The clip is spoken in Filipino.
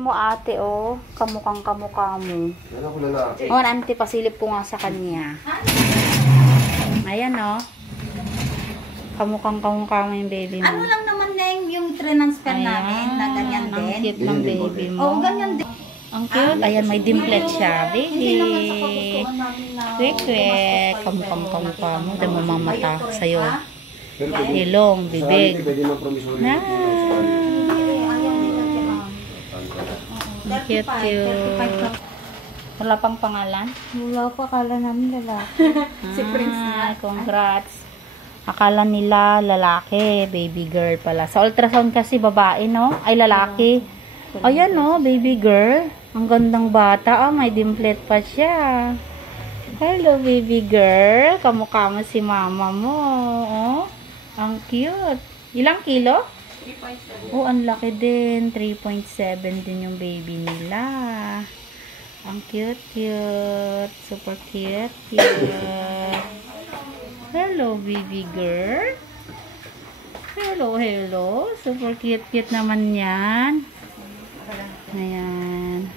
Mo ate, oh, kamukhang kamukha mo. Yan ako lalaki. Oh, auntie, pasilip ko nga sa kanya. Ayan, oh. Kamukhang kamukha mo yung baby mo. Ano lang naman yung transfer namin na ganyan Ang din. cute ng baby mo. Oo, ganyan din. Ang cute. Ayan, may dimplet siya, baby. Hindi naman sa kagustuhan namin na... Quick. Kamukhang kamukha mo. Dahil mo mga mata sa'yo. Pero pwede, Ilong, sa bibig. amin, pwede ng promissory. Na. Ayaw nila dyan. Ang cute. Wala pang pangalan? Wala pa, kala namin lalaki. Si Prince na. Congrats. Akala nila lalaki, baby girl pala. Sa ultrasound kasi babae, no? Ay, lalaki. Ayan, no? Baby girl. Ang gandang bata. Oh, may dimplet pa siya. Hello, baby girl. Kamukha mo si mama mo. Oh, ang cute. Ilang kilo? 3.7. Oh, ang laki din. 3.7 din yung baby nila. Ang cute. Super cute. Hello, baby girl. Hello. Super cute naman yan. Ayan.